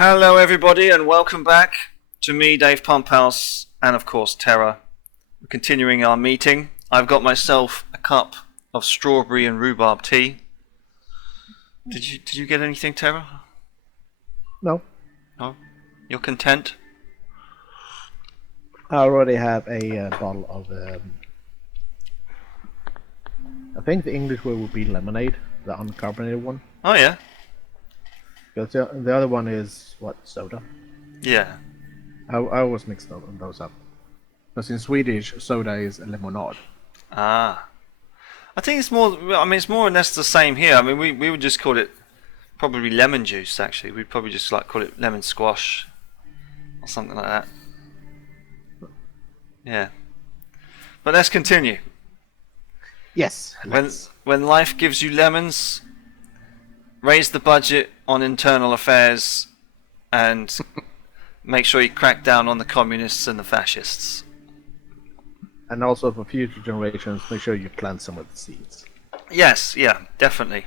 Hello everybody and welcome back to me, Dave Pumphouse, and of course Terra. We're continuing our meeting. I've got myself a cup of strawberry and rhubarb tea. Did you get anything, Terra? No. No? You're content? I already have a bottle of. I think the English word would be lemonade, the uncarbonated one. Oh yeah? Because the other one is what, soda? Yeah. I always mix those up. Because in Swedish, soda is lemonade. Ah. I think it's more. I mean, it's more or less the same here. I mean, we would just call it probably lemon juice. Actually, we'd probably just call it lemon squash or something like that. Yeah. But let's continue. Yes. When life gives you lemons, raise the budget on internal affairs and make sure you crack down on the communists and the fascists. And also for future generations, make sure you plant some of the seeds. Yes, yeah, definitely.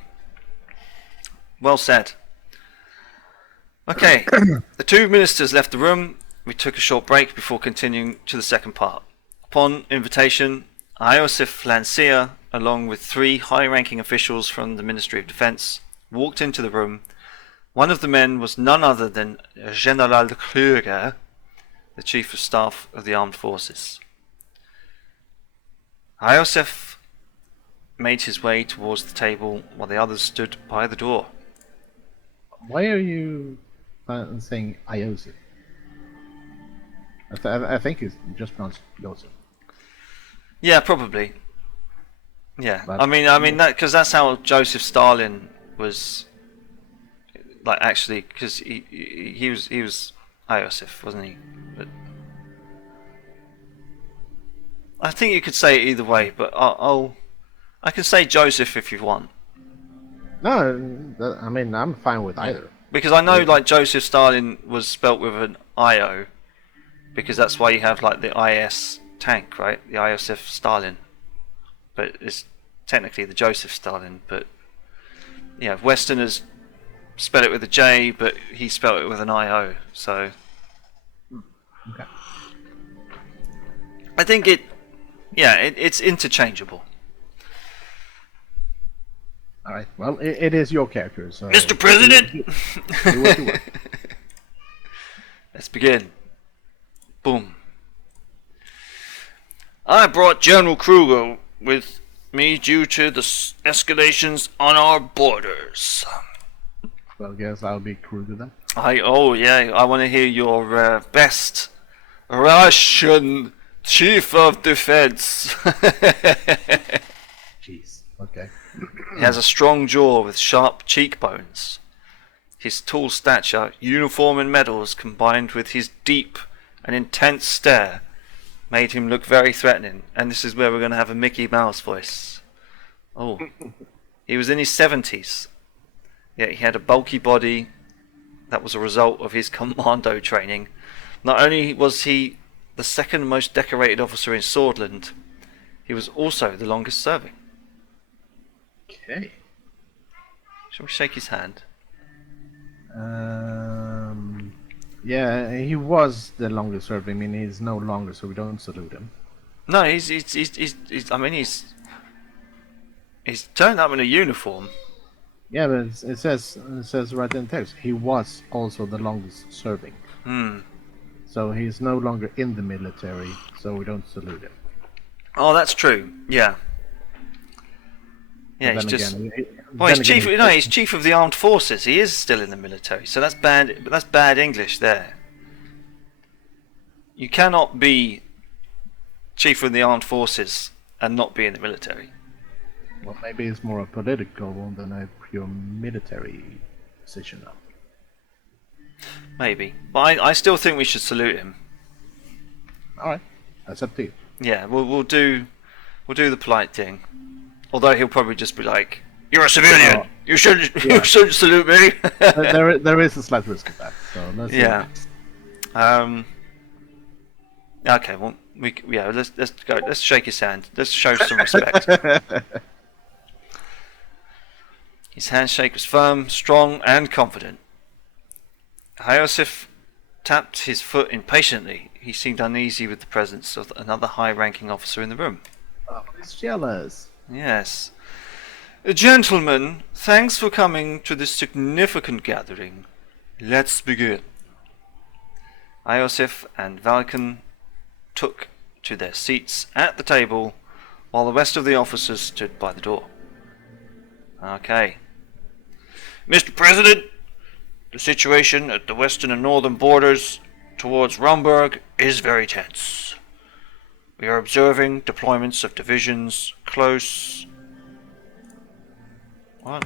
Well said. Okay, the two ministers left the room. We took a short break before continuing to the second part. Upon invitation, Iosif Lancia, along with three high-ranking officials from the Ministry of Defense, walked into the room. One of the men was none other than General Krüger, the Chief of Staff of the Armed Forces. Iosif made his way towards the table while the others stood by the door. Why are you saying Iosif? I think it's just pronounced Joseph. Yeah, probably. Yeah, But, I mean that because that's how Joseph Stalin was. Like actually, because he was Iosif, wasn't he? But I think you could say it either way, but I can say Joseph if you want. No, I mean I'm fine with either. Because I know like Joseph Stalin was spelt with an IO, because that's why you have like the IS tank, right? The Iosif Stalin, but it's technically the Joseph Stalin. But yeah, Westerners spell it with a J, but he spelled it with an IO. So Okay. I think it's interchangeable. All right. Well, it is your character, so. Mr. President! Do what you want. Let's begin. Boom. I brought General Kruger with me due to the escalations on our borders. Well, I guess I'll be Kruger then. I want to hear your best Russian Chief of Defense. Jeez. Okay. He has a strong jaw with sharp cheekbones. His tall stature, uniform and medals, combined with his deep and intense stare, made him look very threatening. And this is where we're going to have a Mickey Mouse voice. Oh. He was in his 70s. Yet he had a bulky body that was a result of his commando training. Not only was he the second most decorated officer in Swordland, he was also the longest serving. Okay. Shall we shake his hand? Yeah, he was the longest serving. I mean, he's no longer, so we don't salute him. No, he's turned up in a uniform. Yeah, but it says right in the text, he was also the longest serving. So he's no longer in the military, so we don't salute him. Oh, that's true. Yeah. Yeah, he's just. He's chief of the armed forces. He is still in the military, so that's bad. But that's bad English there. You cannot be chief of the armed forces and not be in the military. Well, maybe it's more a political one than a pure military position now. Maybe, but I still think we should salute him. All right, that's up to you. Yeah, we'll do the polite thing. Although he'll probably just be like, "You're a civilian. Oh, you shouldn't salute me." there is a slight risk of that. So let's see. Okay. Well, let's go. Let's shake his hand. Let's show some respect. His handshake was firm, strong, and confident. Iosif tapped his foot impatiently. He seemed uneasy with the presence of another high-ranking officer in the room. Oh, he's jealous. Yes. Gentlemen, thanks for coming to this significant gathering. Let's begin. Iosif and Valken took to their seats at the table while the rest of the officers stood by the door. Okay. Mr. President, the situation at the western and northern borders towards Rumburg is very tense. We are observing deployments of divisions close... What?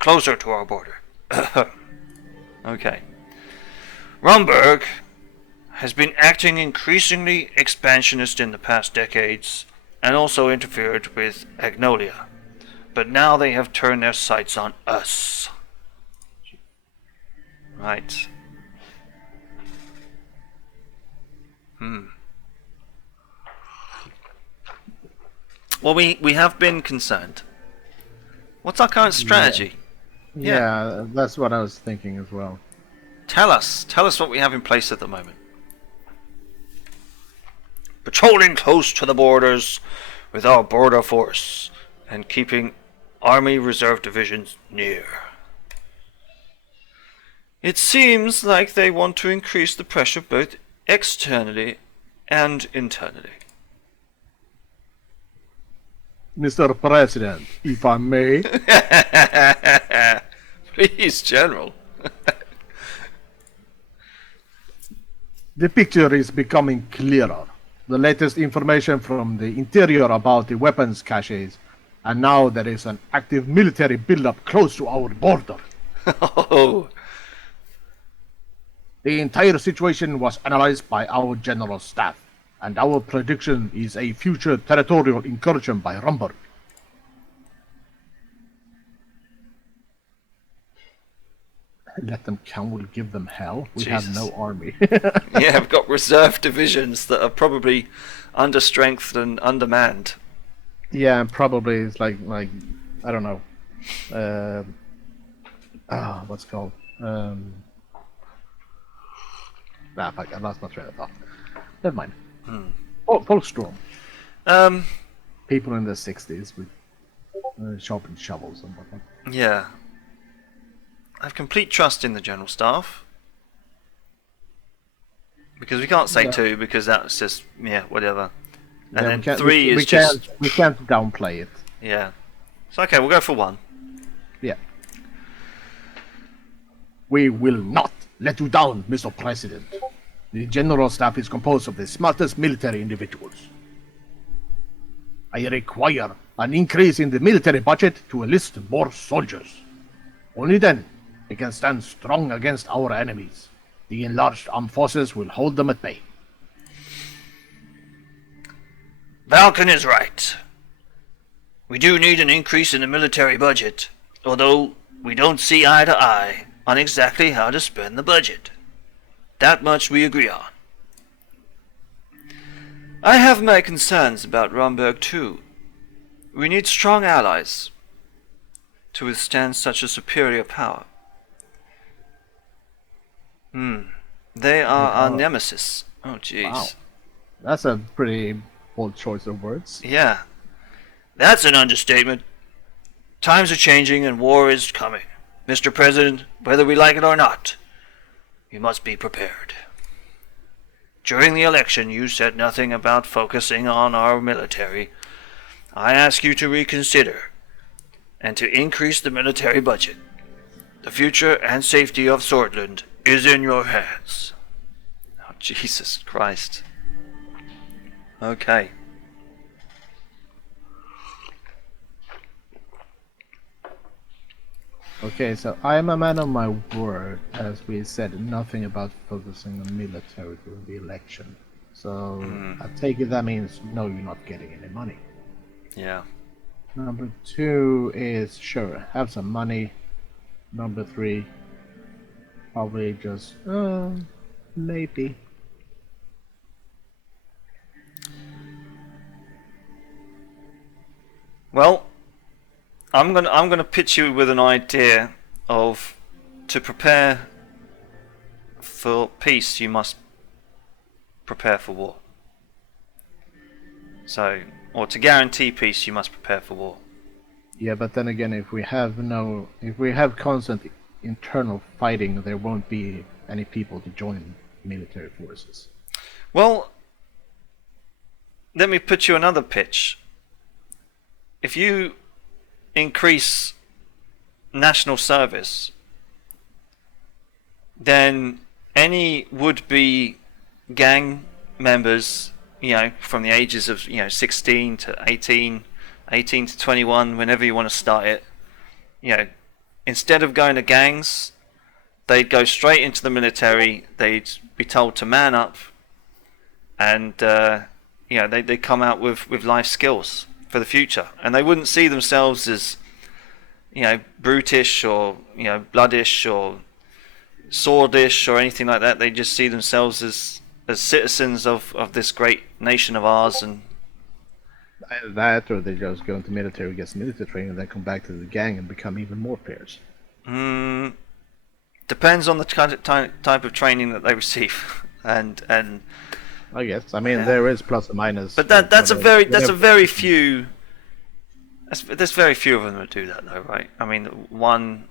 Closer to our border. Okay. Rumburg has been acting increasingly expansionist in the past decades and also interfered with Agnolia. But now they have turned their sights on us. Right. Well, we have been concerned. What's our current strategy? Yeah, that's what I was thinking as well. Tell us what we have in place at the moment. Patrolling close to the borders with our border force and keeping Army Reserve divisions near. It seems like they want to increase the pressure both externally and internally. Mr. President, if I may. Please, General. The picture is becoming clearer. The latest information from the interior about the weapons caches, and now there is an active military buildup close to our border. Oh. The entire situation was analyzed by our general staff, and our prediction is a future territorial incursion by Rumburg. Let them come, we'll give them hell. We have no army. Yeah, we've got reserve divisions that are probably understrengthed and undermanned. Yeah, probably it's like I don't know. What's it called? Fuck, I lost my train of thought. Never mind. Volkssturm. People in the 60s with sharpened shovels and whatnot. Yeah. I have complete trust in the General Staff. Because we can't say 2 because that's just, whatever. And then 3 is just... We can't downplay it. Yeah. So okay, we'll go for 1. Yeah. We will not let you down, Mr. President. The General Staff is composed of the smartest military individuals. I require an increase in the military budget to enlist more soldiers. Only then we can stand strong against our enemies. The enlarged armed forces will hold them at bay. Valken is right. We do need an increase in the military budget, although we don't see eye to eye on exactly how to spend the budget. That much we agree on. I have my concerns about Rumburg too. We need strong allies to withstand such a superior power. They are our nemesis. Oh, jeez. Wow. That's a pretty bold choice of words. Yeah. That's an understatement. Times are changing and war is coming. Mr. President, whether we like it or not, you must be prepared. During the election, you said nothing about focusing on our military. I ask you to reconsider and to increase the military budget. The future and safety of Swordland is in your hands. Oh, Jesus Christ. Okay. Okay, so I am a man of my word, as we said nothing about focusing on military during the election. So I take it that means no, you're not getting any money. Yeah. Number 2 is sure, have some money. Number 3, probably just maybe. Well, I'm gonna pitch you with an idea of to prepare for peace, you must prepare for war. So, or to guarantee peace, you must prepare for war. Yeah, but then again, if we have constant internal fighting, there won't be any people to join military forces. Well, let me put you another pitch. If you increase national service, then any would-be gang members, from the ages of 16 to 18, 18 to 21, whenever you want to start it, instead of going to gangs, they'd go straight into the military. They'd be told to man up, and they come out with life skills for the future, and they wouldn't see themselves as brutish or bloodish or swordish or anything like that. They just see themselves as citizens of this great nation of ours. And that, or they just go into military, get some military training, and then come back to the gang and become even more fierce. Depends on the type of training that they receive, and I guess there is plus and minus. But that's very few. There's very few of them that do that, though, right? I mean, one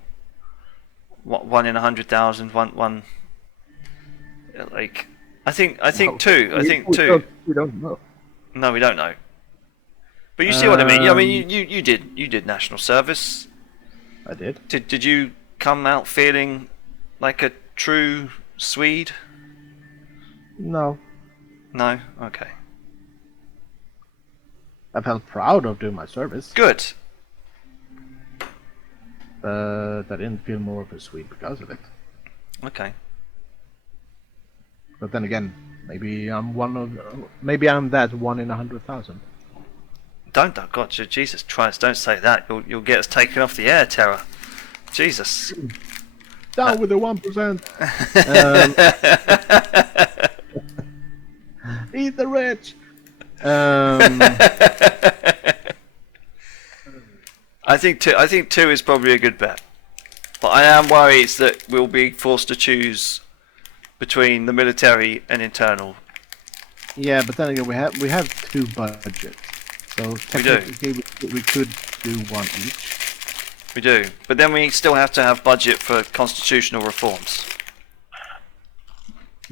in 100,000. One. Like, I think two. I think two. We don't know. No, we don't know. But you see what I mean? I mean, you did national service. I did. Did you come out feeling like a true Swede? No. No? Okay. I felt proud of doing my service. Good. But I didn't feel more of a Swede because of it. Okay. But then again, maybe I'm that 1 in 100,000. Don't, God, Jesus Christ, don't say that. You'll get us taken off the air, Terra. Jesus. Down with the 1%. Eat the rich. I think two is probably a good bet, but I am worried that we'll be forced to choose between the military and internal. Yeah, but then again, we have 2 budgets, so technically we could do 1 each. We do, but then we still have to have budget for constitutional reforms.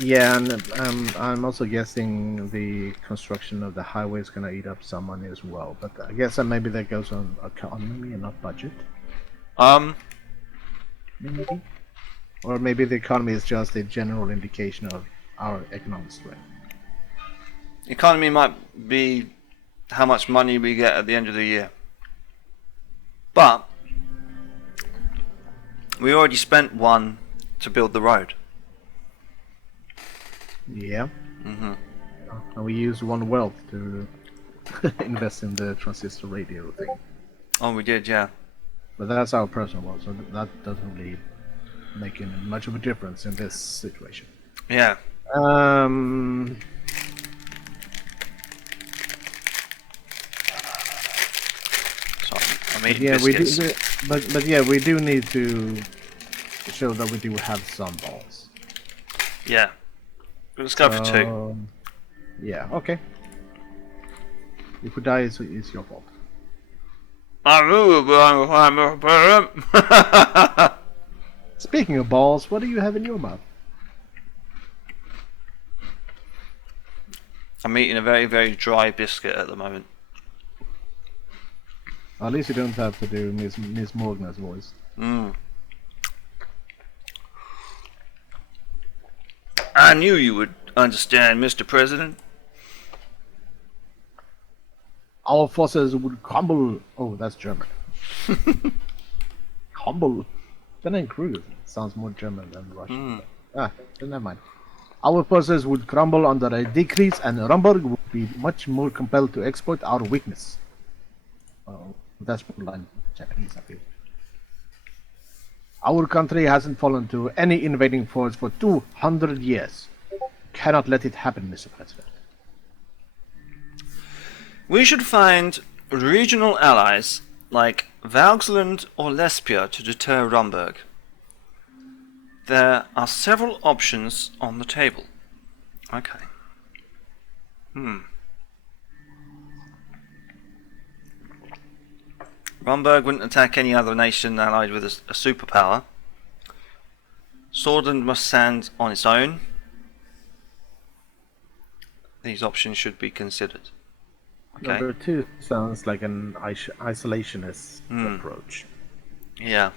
Yeah, and I'm also guessing the construction of the highway is going to eat up some money as well. But I guess maybe that goes on economy and not budget. Maybe. Or maybe the economy is just a general indication of our economic strength. Economy might be how much money we get at the end of the year. But we already spent 1 to build the road. Yeah. And we used 1 wealth to invest in the transistor radio thing. Oh, we did, yeah. But that's our personal wealth, so that doesn't really make much of a difference in this situation. Yeah. So, I'm eating biscuits. But yeah, we do need to show that we do have some balls. Yeah. Let's go for 2. Yeah, okay. If we die, it's your fault. Speaking of balls, what do you have in your mouth? I'm eating a very, very dry biscuit at the moment. At least you don't have to do Miss Morgana's voice. I knew you would understand, Mr. President. Our forces would crumble. Oh, that's German. Crumble. Then in Krug sounds more German than Russian. Never mind. Our forces would crumble under a decrease, and Rumburg would be much more compelled to exploit our weakness. Oh, that's more Japanese, I feel. Our country hasn't fallen to any invading force for 200 years. Cannot let it happen, Mr. President. We should find regional allies like Valksland or Lesbia to deter Rumburg. There are several options on the table. Okay. Rumburg wouldn't attack any other nation allied with a superpower. Swordland must stand on its own. These options should be considered. Okay. Number 2 sounds like an isolationist approach. Yeah.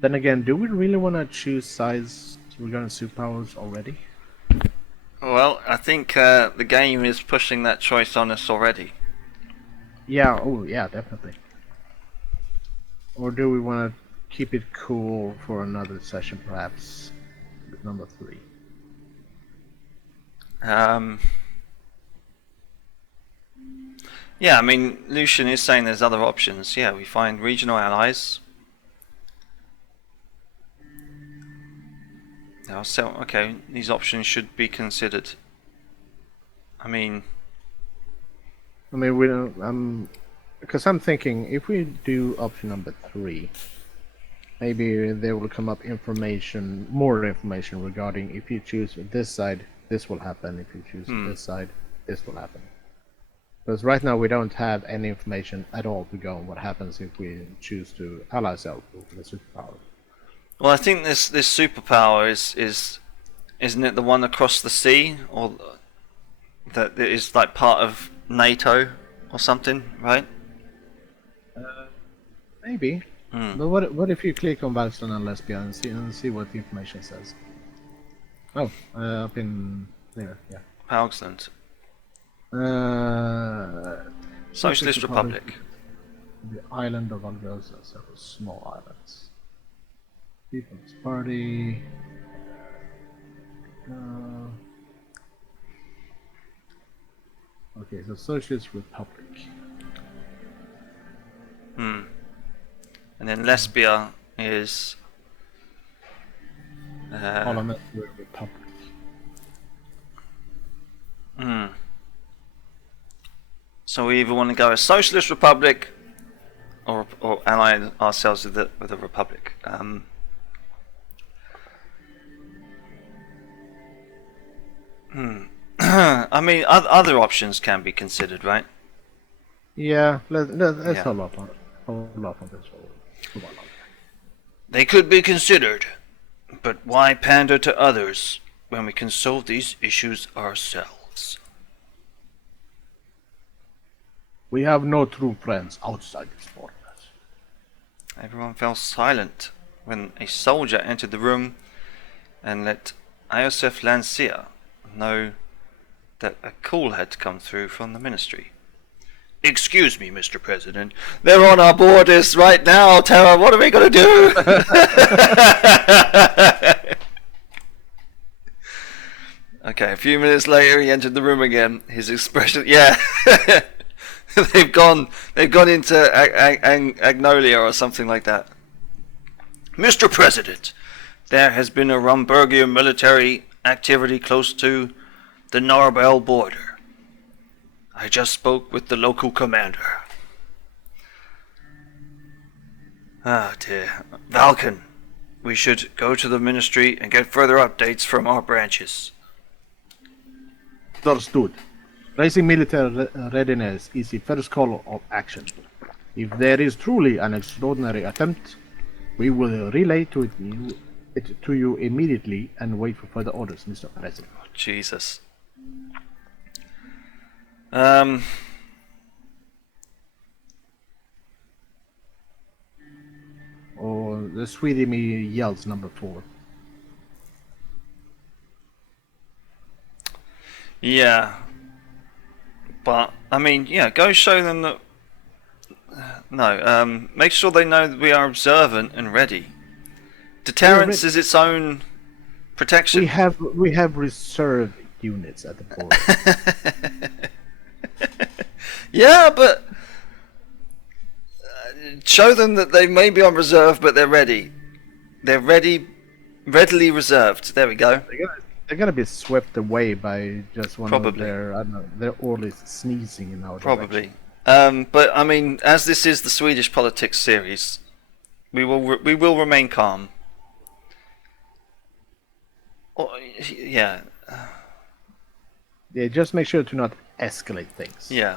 Then again, do we really want to choose sides regarding superpowers already? Well, I think the game is pushing that choice on us already. Yeah, oh yeah, definitely. Or do we want to keep it cool for another session, perhaps? Number 3. Yeah, I mean, Lucian is saying there's other options. Yeah, we find regional allies. Now, so okay, these options should be considered. I mean, we don't. Because I'm thinking if we do option number 3, maybe there will come up more information regarding if you choose this side, this will happen. If you choose this side, this will happen. Because right now we don't have any information at all to go on what happens if we choose to ally ourselves with the superpower. well, I think this superpower is isn't it the one across the sea, or that is like part of NATO or something, right? Maybe. But what if you click on Valston and Lesbia and see what the information says? Oh, up in there, yeah. Paugsland. Socialist Republic. The island of Algoza, several small islands. People's Party. Okay, so Socialist Republic. And then Lesbia is Parliamentary Republic. So we either want to go a socialist republic or ally ourselves with the republic. I mean, other options can be considered, right? Yeah, let's hold off on this one. They could be considered, but why pander to others when we can solve these issues ourselves? We have no true friends outside these borders. Everyone fell silent when a soldier entered the room and let Iosef Lancia know that a call had come through from the ministry. Excuse me, Mr. President. They're on our borders right now, Terra. What are we going to do? Okay, a few minutes later, he entered the room again. His expression, yeah. they've gone into Agnolia or something like that. Mr. President, there has been a Rumburgian military activity close to the Narbel border. I just spoke with the local commander. Ah, dear. Valken, we should go to the ministry and get further updates from our branches. Understood. Raising military readiness is the first call of action. If there is truly an extraordinary attempt, we will relay it to you immediately and wait for further orders, Mr. President. Oh, Jesus. Or the Swede me yells number 4. Yeah. But, I mean, yeah, go show them that... No, make sure they know that we are observant and ready. Deterrence is its own protection. We have reserve units at the border. Yeah, but show them that they may be on reserve, but they're ready. They're readily reserved. There we go. They're gonna be swept away by just one of Probably. their, I don't know, their orderly sneezing in our Probably. direction. But I mean, as this is the Swedish politics series, we will remain calm. Oh, yeah, Yeah, just make sure to not escalate things. yeah.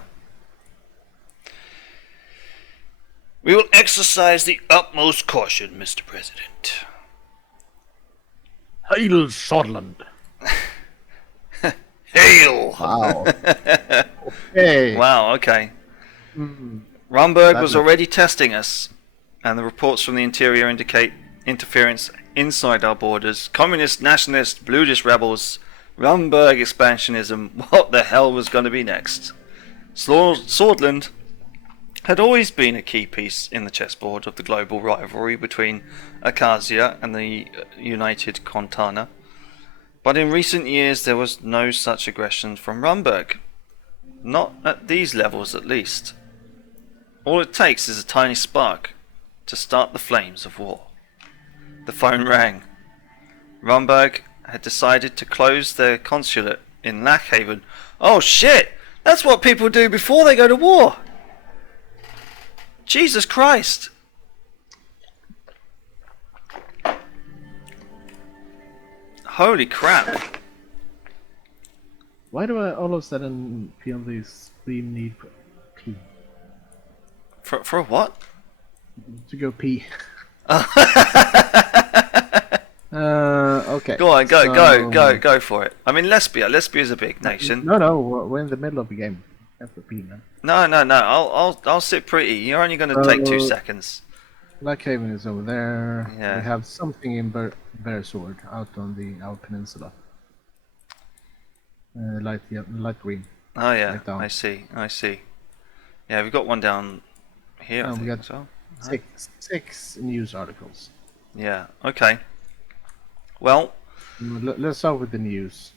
We will exercise the utmost caution, Mr. President. Hail Scotland! Hail! Wow. Okay. Wow, okay. Mm, Rumburg that was looks- already testing us, and the reports from the interior indicate interference inside our borders. Communist, nationalist, bluish rebels, Rumburg expansionism. What the hell was going to be next? Swordland had always been a key piece in the chessboard of the global rivalry between Acacia and the United Contana. But in recent years there was no such aggression from Rumburg. Not at these levels, at least. All it takes is a tiny spark to start the flames of war. The phone rang. Rumburg had decided to close their consulate in Lackhaven. Oh shit! That's what people do before they go to war! Jesus Christ! Holy crap! Why do I all of a sudden feel this extreme need for pee? For what? To go pee. Okay. Go on, so- go for it. I mean, Lesbia's a big nation. No, we're in the middle of the game. Have to pee, man. No. I'll sit pretty. You're only going to take 2 seconds. Blackhaven is over there. Yeah. We have something in Bear Sword out on our peninsula. Light green. Oh yeah, Right down. I see. Yeah, we've got one down here. I Oh, we think got as well. six news articles. Yeah. Okay. Well, Let's start with the news,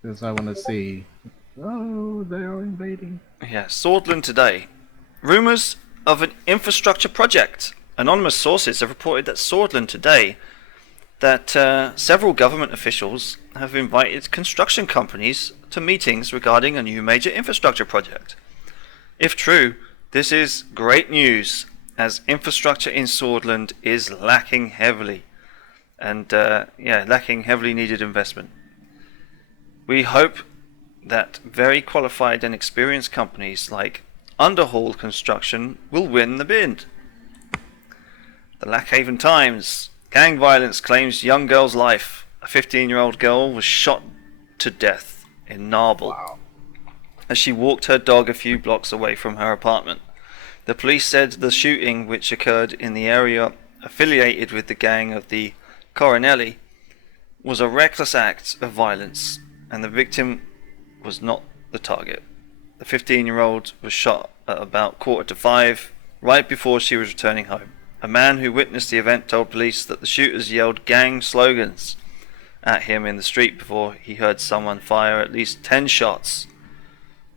because I want to see. Oh, they are invading. yeah. Swordland today. Rumours of an infrastructure project. Anonymous sources have reported that Swordland today that several government officials have invited construction companies to meetings regarding a new major infrastructure project. If true, this is great news, as infrastructure in Swordland is lacking heavily, and lacking heavily needed investment. We hope that very qualified and experienced companies like Underhaul Construction will win the bid. The Lackhaven Times. Gang violence claims young girl's life. A 15-year-old girl was shot to death in Narble as she walked her dog a few blocks away from her apartment. The police said the shooting, which occurred in the area affiliated with the gang of the Coronelli, was a reckless act of violence, and the victim was not the target. The 15-year-old was shot at about 4:45, right before she was returning home. A man who witnessed the event told police that the shooters yelled gang slogans at him in the street before he heard someone fire at least 10 shots.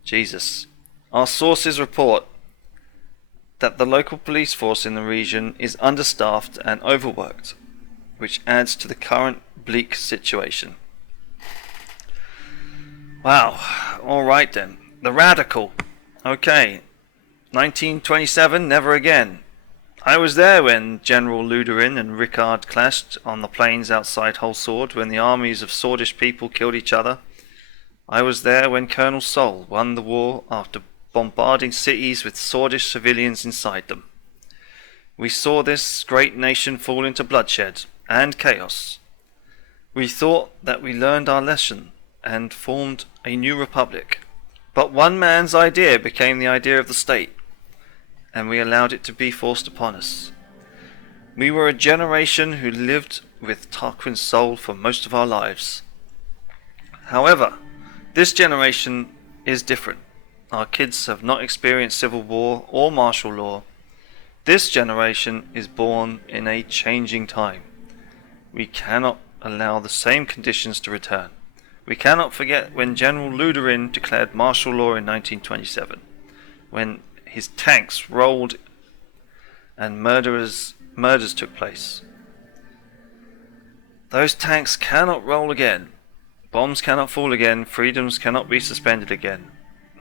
Jesus. Our sources report that the local police force in the region is understaffed and overworked, which adds to the current bleak situation. Wow. Alright then. The Radical. Okay. 1927, never again. I was there when General Luderin and Rickard clashed on the plains outside Hull Sword, when the armies of Swordish people killed each other. I was there when Colonel Sol won the war after bombarding cities with Swordish civilians inside them. We saw this great nation fall into bloodshed and chaos. We thought that we learned our lesson and formed a new republic. But one man's idea became the idea of the state, and we allowed it to be forced upon us. We were a generation who lived with Tarquin's soul for most of our lives. However, this generation is different. Our kids have not experienced civil war or martial law. This generation is born in a changing time. We cannot allow the same conditions to return. We cannot forget when General Luderin declared martial law in 1927, when his tanks rolled and murders took place. Those tanks cannot roll again, Bombs cannot fall again. Freedoms cannot be suspended again.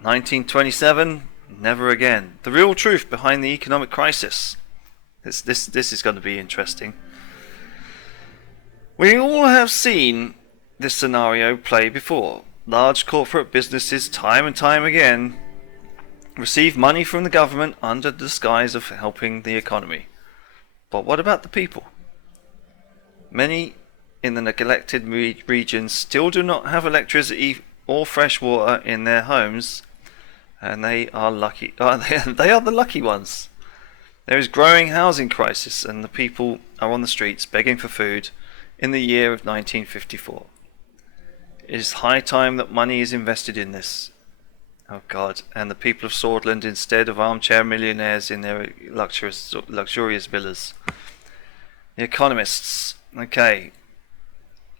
1927, never again. The real truth behind the economic crisis. This is going to be interesting. We all have seen this scenario play before. Large corporate businesses, time and time again, receive money from the government under the disguise of helping the economy. But what about the people? Many in the neglected regions still do not have electricity or fresh water in their homes, and they are lucky. They are the lucky ones. There is growing housing crisis, and the people are on the streets begging for food in the year of 1954. It is high time that money is invested in this. Oh God, and the people of Swordland, instead of armchair millionaires in their luxurious villas. The economists. Okay.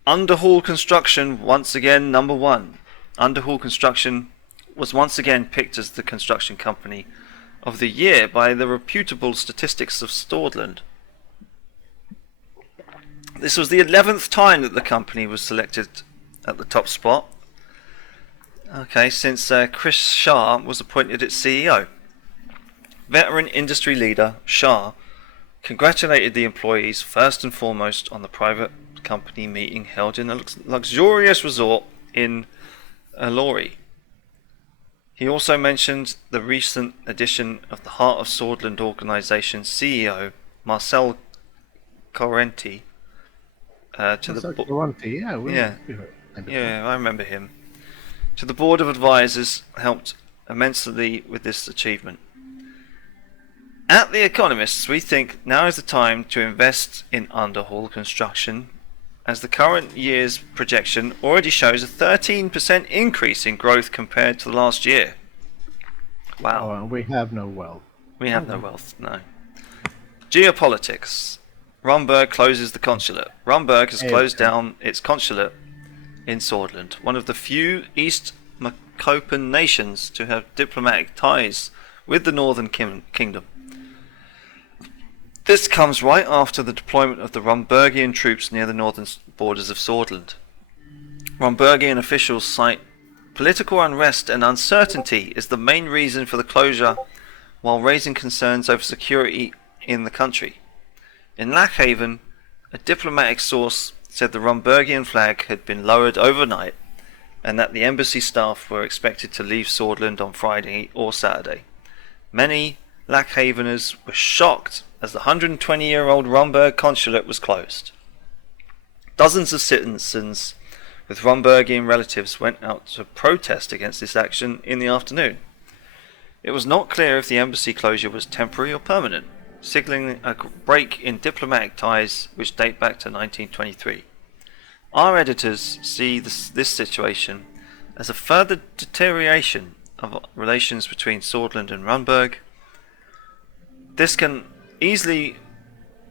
Underhall Construction, once again, number one. Underhall Construction was once again picked as the construction company of the year by the reputable statistics of Swordland. This was the 11th time that the company was selected at the top spot. Okay, since Chris Shah was appointed its CEO. Veteran industry leader Shah congratulated the employees first and foremost on the private company meeting held in a luxurious resort in Alori. He also mentioned the recent addition of the Heart of Swordland organisation CEO Marcel Correnti to the board. Yeah, I remember him. To the board of advisors, helped immensely with this achievement. At The Economists, we think now is the time to invest in underhall construction, as the current year's projection already shows a 13% increase in growth compared to last year. Wow. Oh, we have no wealth. We have no wealth, no. Geopolitics. Rumburg closes the consulate. Rumburg has closed down its consulate in Swordland, one of the few East Macopan nations to have diplomatic ties with the Northern Kingdom. This comes right after the deployment of the Rumburgian troops near the northern borders of Swordland. Rumburgian officials cite political unrest and uncertainty is the main reason for the closure, while raising concerns over security in the country. In Lackhaven, a diplomatic source said the Rumburgian flag had been lowered overnight and that the embassy staff were expected to leave Swordland on Friday or Saturday. Many Lackhaveners were shocked as the 120-year-old Rumburg consulate was closed. Dozens of citizens with Rumburgian relatives went out to protest against this action in the afternoon. It was not clear if the embassy closure was temporary or permanent, signalling a break in diplomatic ties which date back to 1923. Our editors see this situation as a further deterioration of relations between Swordland and Rumburg. This can easily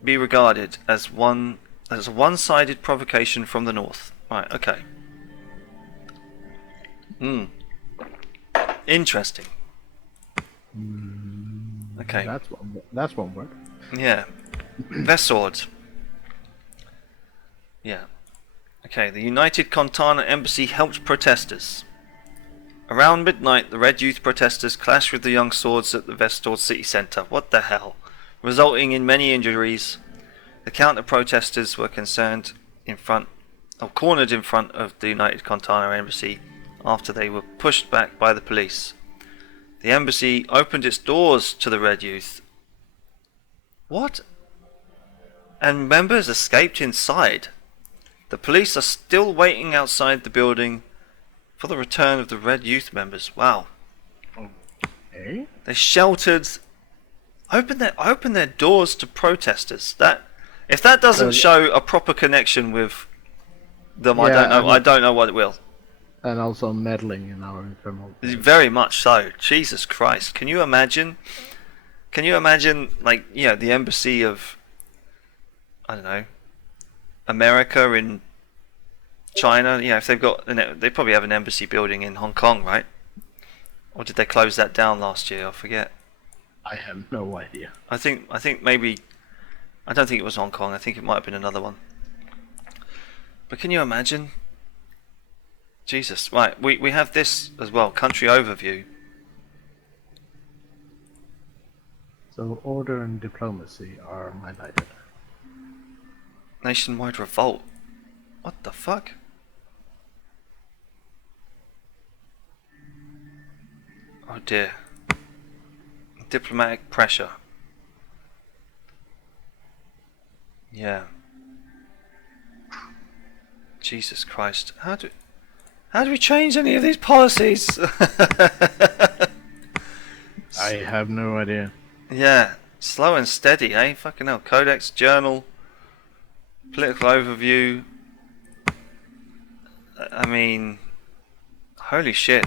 be regarded as a one-sided provocation from the north. Right, okay. Interesting. Okay. That's one word. Yeah. Vesord. Yeah. Okay, the United Contana Embassy helped protesters. Around midnight, the Red Youth protesters clashed with the Young Swords at the Vesord city centre. What the hell? Resulting in many injuries. The counter-protesters were cornered in front of the United Contana Embassy after they were pushed back by the police. The embassy opened its doors to the Red Youth. What? And members escaped inside. The police are still waiting outside the building for the return of the Red Youth members. Wow. Okay. They sheltered, opened their doors to protesters. If that doesn't show a proper connection with them, Yeah, I don't know what it will. And also meddling in our internal affairs. Very much so. Jesus Christ. Can you imagine, like, you know, the embassy of, I don't know, America in China? You know, if they've got, they probably have an embassy building in Hong Kong, right? Or did they close that down last year? I forget. I have no idea. I think maybe, I don't think it was Hong Kong. I think it might have been another one. But can you imagine? Jesus. Right, we have this as well. Country overview. So order and diplomacy are highlighted. Nationwide revolt. What the fuck? Oh dear. Diplomatic pressure. Yeah. Jesus Christ. How do we change any of these policies? I have no idea. Yeah. Slow and steady, eh? Fucking hell. Codex, journal, political overview. I mean, holy shit.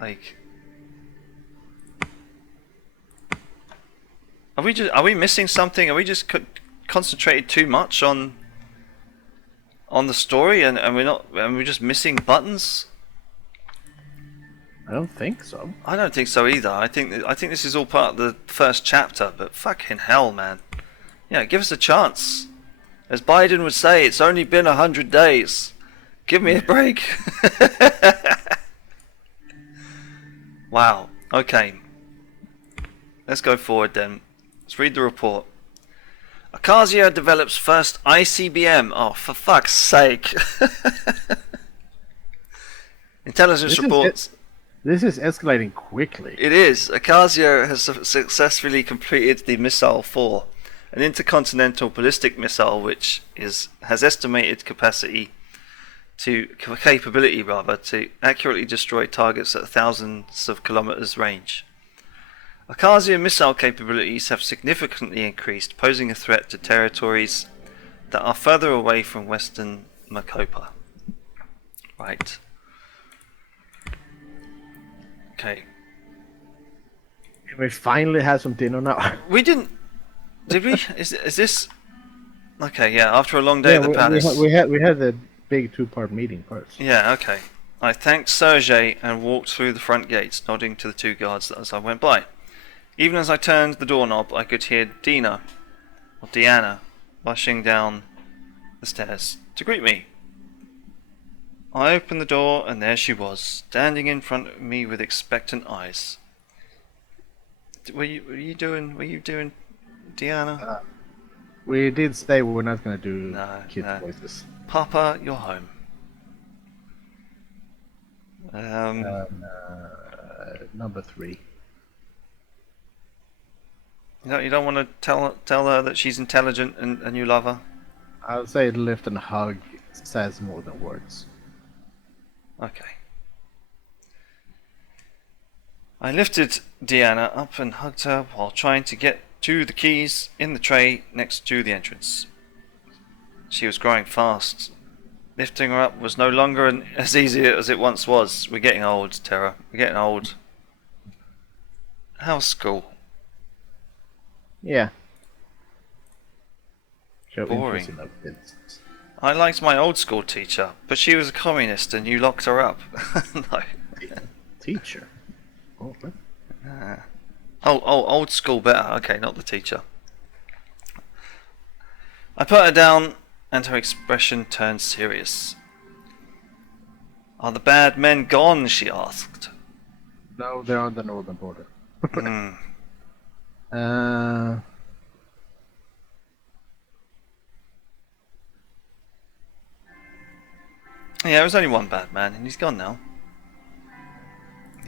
Like, are we missing something? Are we just concentrated too much on the story, and we're just missing buttons? I don't think so. I don't think so either. I think this is all part of the first chapter, but fucking hell, man. Yeah, give us a chance. As Biden would say, it's only been 100 days. Give me a break. Wow. Okay. Let's go forward then. Let's read the report. Acacia develops first ICBM. Oh, for fuck's sake. Intelligence reports. This is escalating quickly. It is. Acacia has successfully completed the Missile 4, an intercontinental ballistic missile which has estimated capability to accurately destroy targets at thousands of kilometers range. Acacia missile capabilities have significantly increased, posing a threat to territories that are further away from western Macopa. Right. Okay. We finally had some dinner now. We didn't. Did we? Is this? Okay, yeah. After a long day at the palace. We had the big 2-part meeting first. Yeah. Okay. I thanked Suzerain and walked through the front gates, nodding to the 2 guards as I went by. Even as I turned the doorknob, I could hear Diana, rushing down the stairs to greet me. I opened the door, and there she was, standing in front of me with expectant eyes. Were you doing, Diana? We did say we were not going to do kid voices. Papa, you're home. Number 3. You don't want to tell her that she's intelligent and you love her? I'll say lift and hug says more than words. Okay. I lifted Diana up and hugged her while trying to get to the keys in the tray next to the entrance. She was growing fast. Lifting her up was no longer as easy as it once was. We're getting old, Terra. We're getting old. How's school? Yeah. Boring. I liked my old school teacher, but she was a communist and you locked her up. No. Teacher? Oh, old school better. Okay, not the teacher. I put her down and her expression turned serious. Are the bad men gone? She asked. No, they're on the northern border. Yeah, there was only one bad man, and he's gone now.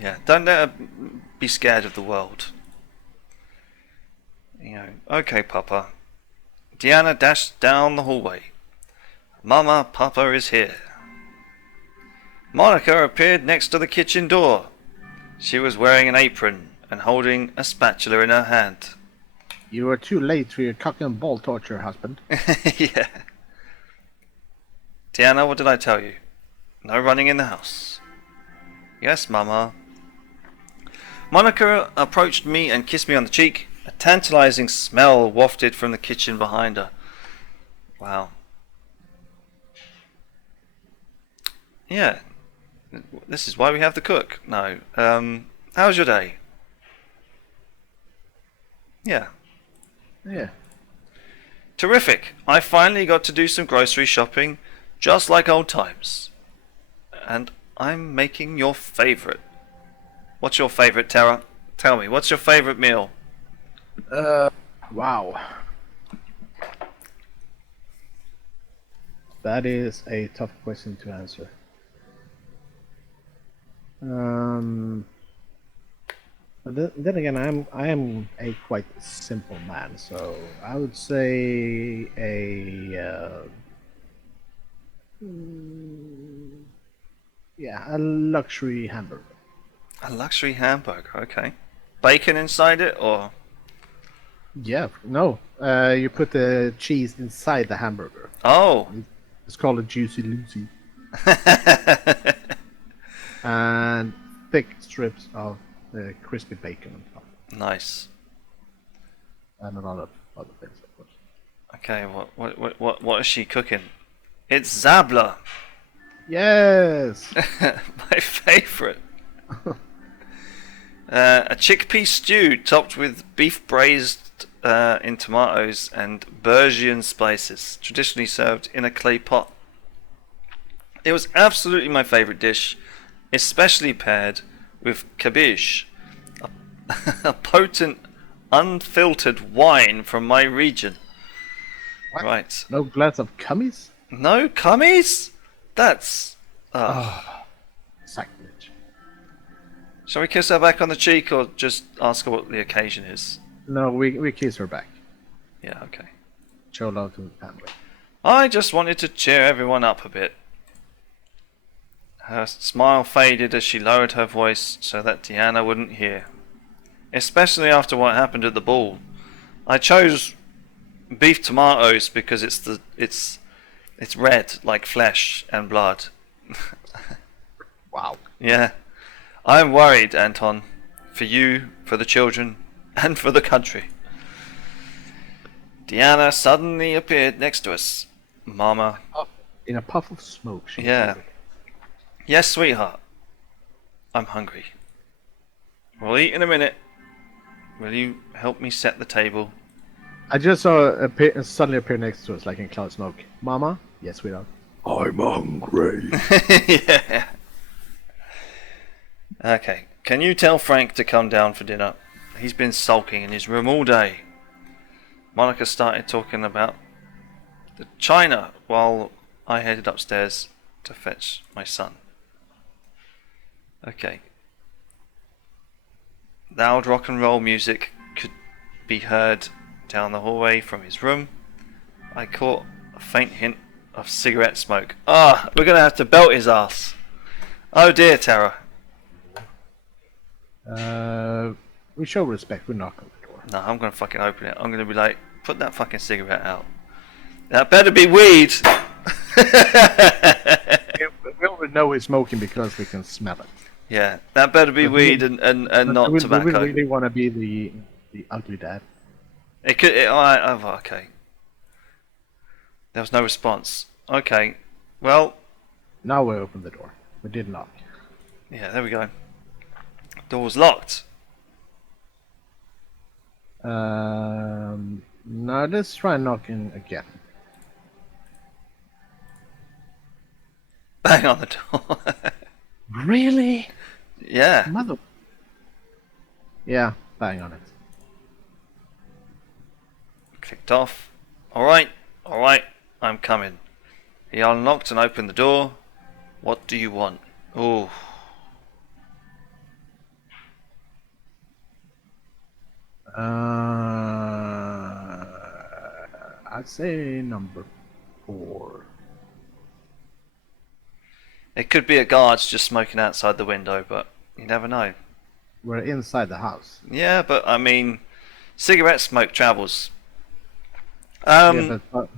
Yeah, don't let her be scared of the world. Okay, Papa. Diana dashed down the hallway. Mama, Papa is here. Monica appeared next to the kitchen door. She was wearing an apron and holding a spatula in her hand. You were too late for your cock and ball torture, husband. Yeah. Diana, what did I tell you? No running in the house. Yes, Mama. Monica approached me and kissed me on the cheek. A tantalizing smell wafted from the kitchen behind her. Wow. Yeah. This is why we have the cook. No. How was your day? Yeah. Yeah. Terrific. I finally got to do some grocery shopping just like old times. And I'm making your favourite. What's your favourite, Terra? Tell me, what's your favourite meal? Wow. That is a tough question to answer. But then again, I am a quite simple man, so I would say a luxury hamburger. A luxury hamburger, okay. Bacon inside it, or? Yeah, no. You put the cheese inside the hamburger. Oh! It's called a Juicy Lucy. And thick strips of crispy bacon on top. Nice. And a lot of other things, of course. Okay, what is she cooking? It's Zabla! Yes! My favourite. A chickpea stew topped with beef braised in tomatoes and Bergian spices, traditionally served in a clay pot. It was absolutely my favourite dish, especially paired with cabbage, a potent, unfiltered wine from my region. What? Right. No glass of cummies? No cummies? That's... Sacrilege. Shall we kiss her back on the cheek or just ask her what the occasion is? No, we kiss her back. Yeah, okay. Show love to the family. I just wanted to cheer everyone up a bit. Her smile faded as she lowered her voice so that Deanna wouldn't hear. Especially after what happened at the ball. I chose beef tomatoes because it's red like flesh and blood. Wow. Yeah. I'm worried, Anton. For you, for the children, and for the country. Deanna suddenly appeared next to us. Mama. In a puff of smoke, she Yeah. appeared. Yes, sweetheart. I'm hungry. We'll eat in a minute. Will you help me set the table? I just saw suddenly appear next to us, like in cloud smoke. Mama? Yes, sweetheart. I'm hungry. Yeah. Okay. Can you tell Frank to come down for dinner? He's been sulking in his room all day. Monica started talking about the China while I headed upstairs to fetch my son. Okay. Loud rock and roll music could be heard down the hallway from his room. I caught a faint hint of cigarette smoke. We're gonna have to belt his ass. Oh dear, Terra. We show respect. We knock on the door. No, I'm gonna fucking open it. I'm gonna be like, put that fucking cigarette out. That better be weed. We already know he's smoking because we can smell it. Yeah, that better be weed and not tobacco. Do we really want to be the ugly dad? It could. Okay. There was no response. Okay. Well. Now we open the door. We did knock. Yeah, there we go. Door's locked. Now let's try knocking again. Bang on the door. Really? Yeah. Mother. Yeah, bang on it. Clicked off. Alright, I'm coming. He unlocked and opened the door. What do you want? Oh. I'd say number 4. It could be a guard's just smoking outside the window, but you never know. We're inside the house. Yeah, but I mean, cigarette smoke travels. Yeah, but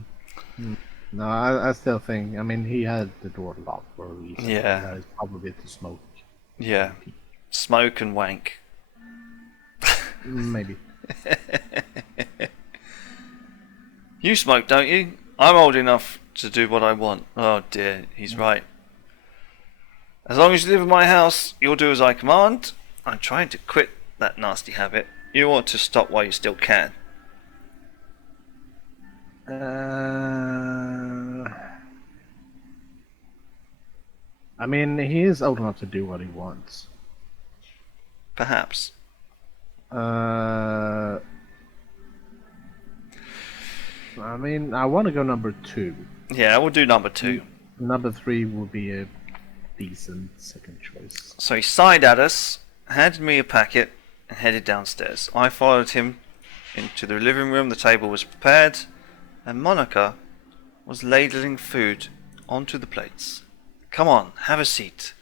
no, I still think. I mean, he had the door locked for a reason. Yeah. It's probably to smoke. Yeah, smoke and wank. Maybe. You smoke, don't you? I'm old enough to do what I want. Oh dear, he's right. As long as you live in my house, you'll do as I command. I'm trying to quit that nasty habit. You ought to stop while you still can. I mean, he is old enough to do what he wants. Perhaps. I mean, I want to go number 2. Yeah, we'll do number 2. Number 3 would be a decent second choice. So he sighed at us, handed me a packet, and headed downstairs. I followed him into the living room. The table was prepared, and Monica was ladling food onto the plates. Come on, have a seat.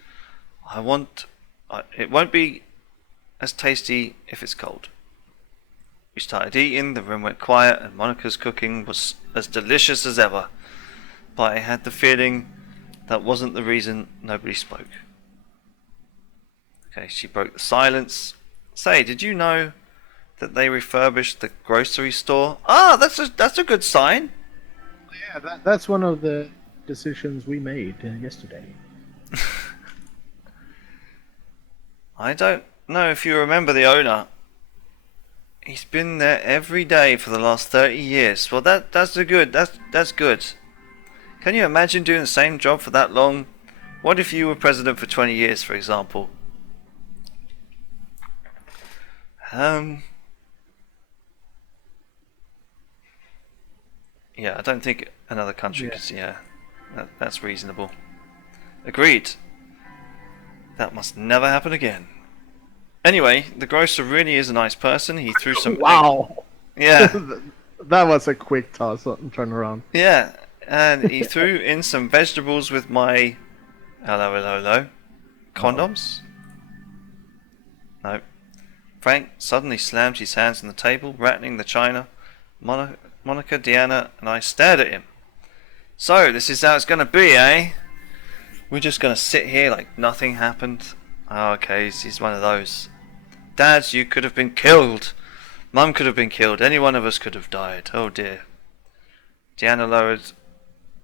It won't be as tasty if it's cold. We started eating, the room went quiet, and Monica's cooking was as delicious as ever. But I had the feeling that wasn't the reason nobody spoke. Okay, she broke the silence. Say, did you know that they refurbished the grocery store? Ah, that's a good sign. Yeah, that's one of the decisions we made yesterday. I don't know if you remember the owner. He's been there every day for the last 30 years. Well, that's good. That's good. Can you imagine doing the same job for that long? What if you were president for 20 years, for example? Yeah, I don't think another country could. Yeah, that's reasonable. Agreed. That must never happen again. Anyway, the grocer really is a nice person. He threw some. Wow. Yeah. That was a quick toss and turn around. Yeah, and he threw in some vegetables with my hello condoms. No. Frank suddenly slammed his hands on the table, rattling the china. Monica, Deanna, and I stared at him. So, this is how it's gonna be, eh? We're just gonna sit here like nothing happened. Oh, okay, he's one of those. Dad, you could have been killed. Mum could have been killed. Any one of us could have died. Oh dear. Deanna lowered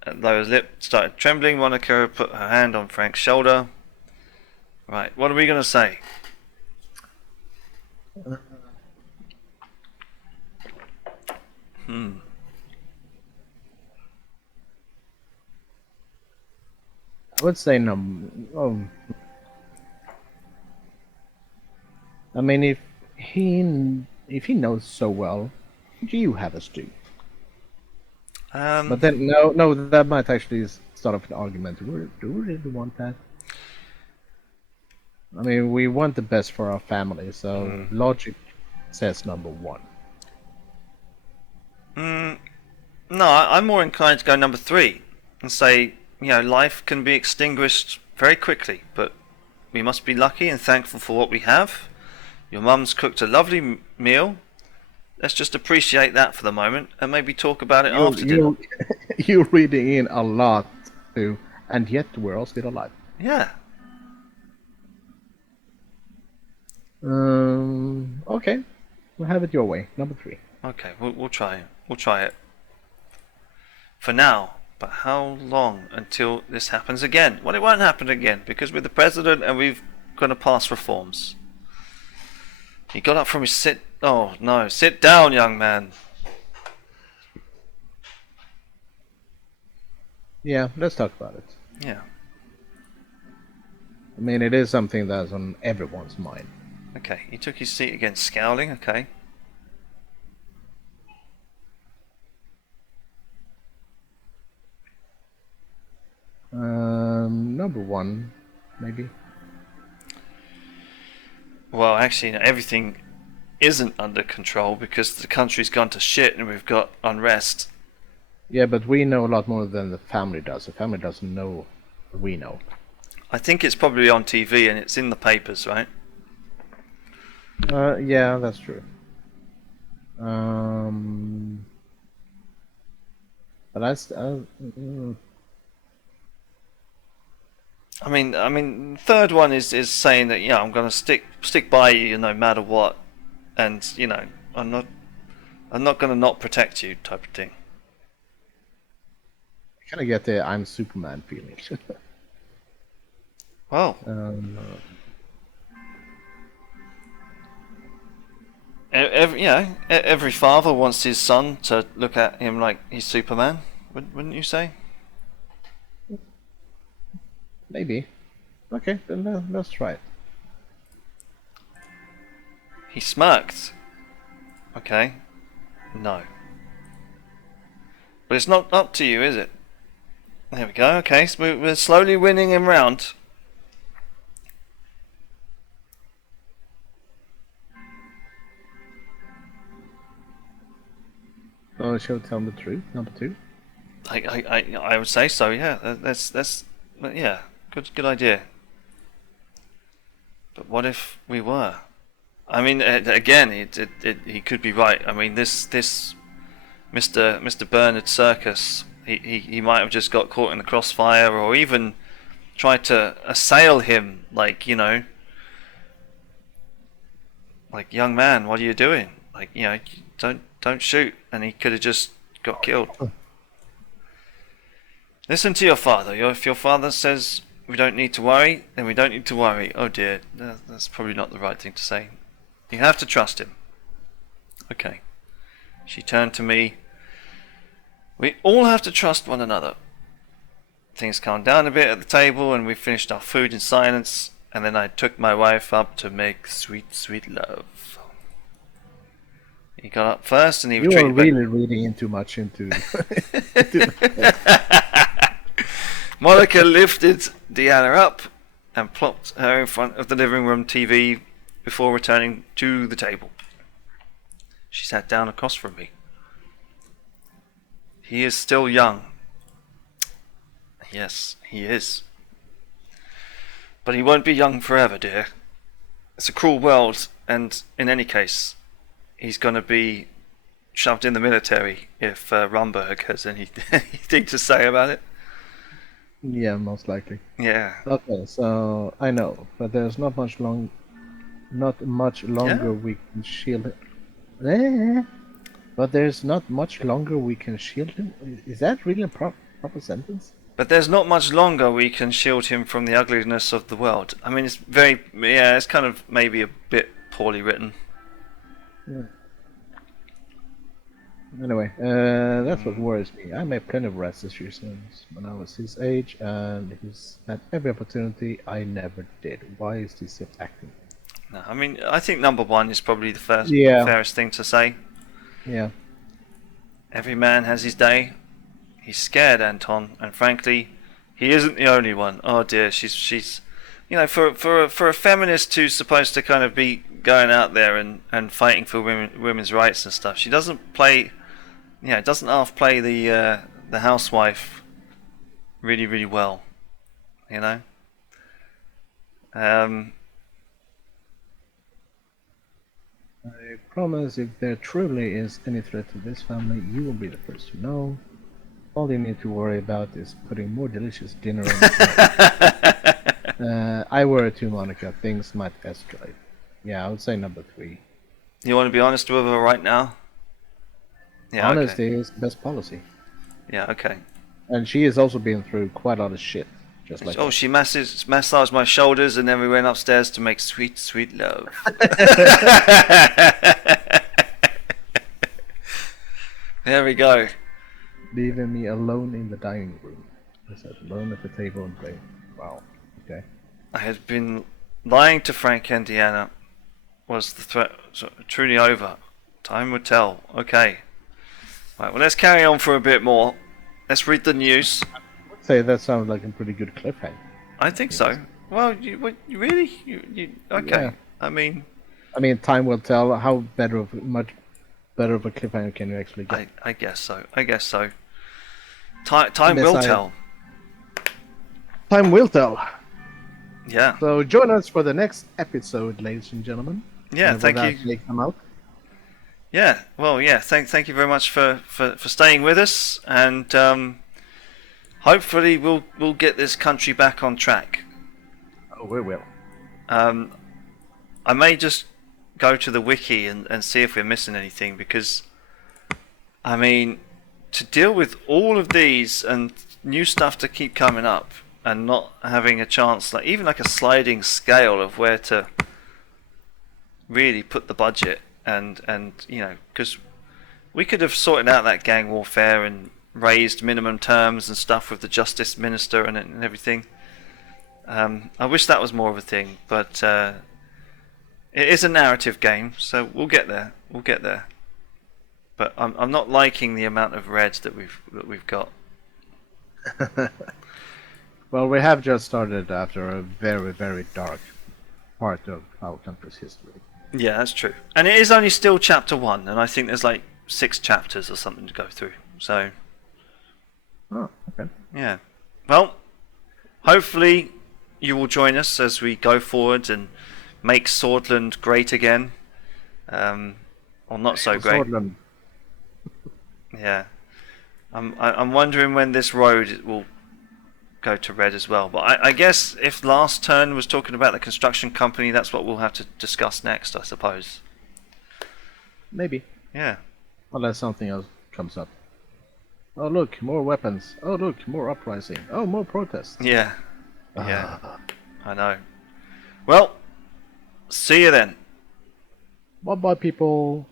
his lip, started trembling. Monica put her hand on Frank's shoulder. Right, what are we gonna say? I would say no. I mean, if he knows so well, you have us do. But then no, that might actually start off an argument. Do we really want that? I mean, we want the best for our family, so logic says number 1. No, I'm more inclined to go number 3 and say, life can be extinguished very quickly, but we must be lucky and thankful for what we have. Your mum's cooked a lovely meal. Let's just appreciate that for the moment and maybe talk about it after dinner. You're reading in a lot, too, and yet we're all still alive. Yeah. Okay. We'll have it your way. Number 3. Okay, we'll try it. We'll try it. For now. But how long until this happens again? Well, it won't happen again because we're the president and we're going to pass reforms. He got up from his sit. Oh no! Sit down, young man. Yeah, let's talk about it. Yeah. I mean, it is something that's on everyone's mind. Okay, he took his seat again, scowling. Okay. Number 1, maybe. Well, actually, everything isn't under control because the country's gone to shit and we've got unrest. Yeah, but we know a lot more than the family does. The family doesn't know what we know. I think it's probably on TV and it's in the papers, right? Yeah, that's true. But I mean, third one is saying that I'm gonna stick by you no matter what, and I'm not gonna not protect you type of thing. I kind of get the I'm Superman feeling. Well, every father wants his son to look at him like he's Superman, wouldn't you say? Maybe. Okay, then let's try it. He smirked. Okay. No. But it's not up to you, is it? There we go. Okay, so we're slowly winning him round. Oh, shall we tell him the truth? Number 2. I would say so. Yeah, that's yeah, good idea. But what if we were? I mean, again, he could be right. I mean, this Mr. Bernard Circus, he might have just got caught in the crossfire, or even tried to assail him, like, you know, like, young man, what are you doing? Like, you know, don't shoot, and he could have just got killed. Listen to your father. If your father says we don't need to worry, then we don't need to worry. Oh dear, that's probably not the right thing to say. You have to trust him. Okay. She turned to me. We all have to trust one another. Things calmed down a bit at the table, and we finished our food in silence, and then I took my wife up to make sweet, sweet love. He got up first, and he You retreated are really reading in too much into... Monica lifted Deanna up and plopped her in front of the living room TV before returning to the table. She sat down across from me. He is still young. Yes, he is. But he won't be young forever, dear. It's a cruel world, and in any case, he's going to be shoved in the military if Rumburg has anything to say about it. Yeah, most likely. Yeah. Okay, so I know, but there's not much longer we can shield him. But there's not much longer we can shield him. Is that really a proper sentence? But there's not much longer we can shield him from the ugliness of the world. I mean, it's it's kind of maybe a bit poorly written. Yeah. Anyway, that's what worries me. I made plenty of rat decisions when I was his age, and he's had every opportunity. I never did. Why is he still acting? No, I mean, I think number one is probably the fairest thing to say. Yeah. Every man has his day. He's scared, Anton, and frankly, he isn't the only one. Oh dear, she's, you know, for a feminist who's supposed to kind of be going out there and fighting for women's rights and stuff, she doesn't play, doesn't half play the housewife really well, you know. I promise if there truly is any threat to this family, you will be the first to know. All you need to worry about is putting more delicious dinner on the table. I worry too, Monica. Things might escalate. Yeah, I would say number 3. You want to be honest with her right now? Yeah, honesty is the best policy. Yeah, okay. And she has also been through quite a lot of shit. Just like that. She massaged my shoulders, and then we went upstairs to make sweet, sweet love. There we go. Leaving me alone in the dining room. I said alone at the table and playing. Wow. Okay. I had been lying to Frank and Deanna. Was the threat truly over? Time would tell. Okay. Right, well, let's carry on for a bit more. Let's read the news. I'd say that sounds like a pretty good cliffhanger. I think so. Well, you really? Okay. Yeah. I mean, time will tell. How much better of a cliffhanger can you actually get? I guess so. Time will tell. Time will tell. Yeah. So join us for the next episode, ladies and gentlemen. Yeah, thank you. Come out. Yeah. Well, yeah. Thank you very much for staying with us, and hopefully we'll get this country back on track. Oh, we will. I may just go to the wiki and see if we're missing anything, because I mean, to deal with all of these and new stuff to keep coming up and not having a chance, like even like a sliding scale of where to really put the budget, and you know, because we could have sorted out that gang warfare and raised minimum terms and stuff with the justice minister and everything. I wish that was more of a thing, but it is a narrative game, so we'll get there. We'll get there. But I'm not liking the amount of red that we've got. Well, we have just started after a very, very dark part of our country's history. Yeah, that's true. And it is only still chapter 1, and I think there's like 6 chapters or something to go through. So, Oh, okay. yeah. Well, hopefully you will join us as we go forward and make Swordland great again. Or not so great. Swordland. Yeah. I'm wondering when this road will go to red as well. But I guess if last turn was talking about the construction company, that's what we'll have to discuss next, I suppose. Maybe. Yeah. Unless something else comes up. Oh, look, more weapons. Oh, look, more uprising. Oh, more protests. Yeah. Yeah. I know. Well, see you then. Bye-bye, people.